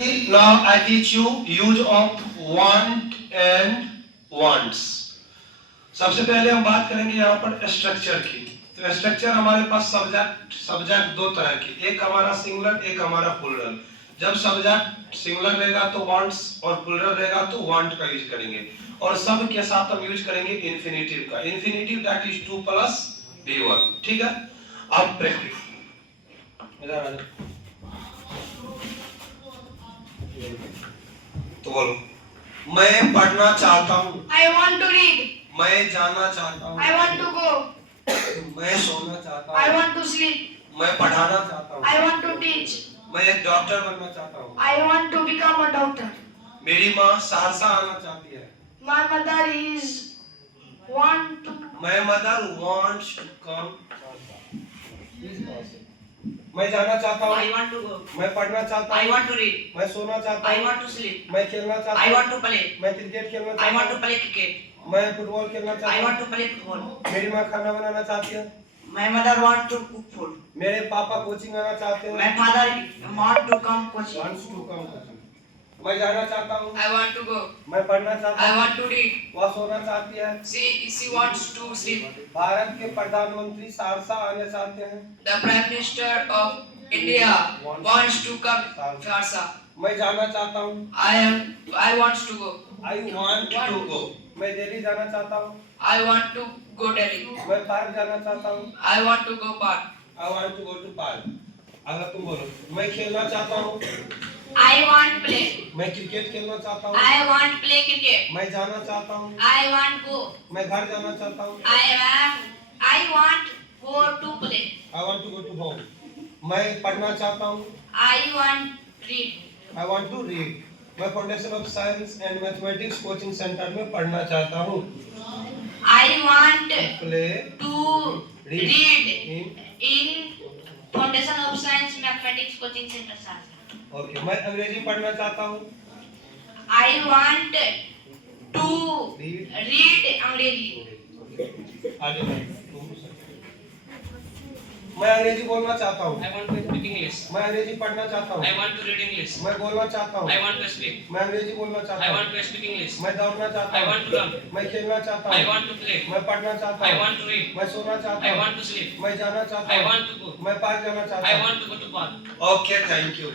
Now I teach you use of want and wants. सबसे पहले हम बात करेंगे यहाँ पर स्ट्रक्चर की। तो स्ट्रक्चर हमारे पास सब्जेक्ट दो तरह के, एक हमारा सिंगुलर, एक हमारा प्लूरल। जब सब्जेक्ट सिंगुलर रहेगा तो वांट्स और प्लूरल रहेगा तो वांट का यूज करेंगे, और सब के साथ हम यूज करेंगे इंफिनिटिव का। Infinitive that is 2 + v1। ठीक है, अब प्रैक्टिस तो बोलो। मैं पढ़ना चाहता हूँ। I want to read. मैं जाना चाहता हूँ। I want to go. मैं सोना चाहता हूँ। I want to sleep. मैं पढ़ाना चाहता हूँ। I want to teach. मैं एक डॉक्टर बनना चाहता हूँ। I want to become a doctor. मेरी माँ सहरसा आना चाहती है। My mother is want to. My mother wants to come. मैं जाना चाहता हूँ। I want to go. मैं पढ़ना चाहता हूँ। I want to read. मैं सोना चाहता हूँ। I want to sleep. मैं खेलना चाहता हूँ। I want to play. मैं क्रिकेट खेलना I चाहता want to हूँ। play cricket. मैं फुटबॉल खेलना चाहता I हूँ। want to play football. मेरी माँ खाना बनाना चाहती है। My mother want to cook food. मेरे पापा कोचिंग आना चाहते हैं। My father want to come coaching. Wants to come coaching. मैं जाना चाहता हूँ। I want to go. मैं पढ़ना चाहता I हूँ। want to read. वह सोना चाहती है। She wants to sleep. Bharat के प्रधानमंत्री सहरसा आने चाहते हैं। The Prime Minister of India wants to come Sarsa. मैं जाना चाहता हूँ। I want to go. I want to go. मैं दिल्ली जाना चाहता हूँ। I want to go Delhi. मैं पार्क जाना चाहता हूँ। I want to go park. I want to go to park. अगर तुम बोलो, मैं खेलना चाहता हूँ। I want play. मैं क्रिकेट खेलना चाहता हूँ। I want play cricket. मैं जाना चाहता हूँ। I want go. मैं घर जाना चाहता हूँ। I want go to play. I want to go to home. मैं पढ़ना चाहता हूँ। I want read. I want to read. मैं foundation of science and mathematics coaching centre में पढ़ना चाहता हूँ। I want play to read in Foundation of Science Mathematics Coaching Center Sarsa. Okay, मैं अंग्रेजी पढ़ना चाहता हूँ। I want to read अंग्रेजी. आगे मैं अंग्रेजी बोलना चाहता हूँ। I want to speak English. मैं अंग्रेजी पढ़ना चाहता हूँ। I want to read English. मैं बोलना चाहता हूँ। I want to speak. मैं अंग्रेजी बोलना चाहता I हूँ। want to speak English. मैं दौड़ना चाहता I हूँ। want to run. मैं खेलना चाहता I हूँ। want to play. मैं पढ़ना चाहता I हूँ। want to read. मैं सोना चाहता I हूँ। want to sleep. मैं जाना चाहता I हूँ। want to go. मैं पार्क जाना चाहता I हूँ। want to go to park. Okay, thank you.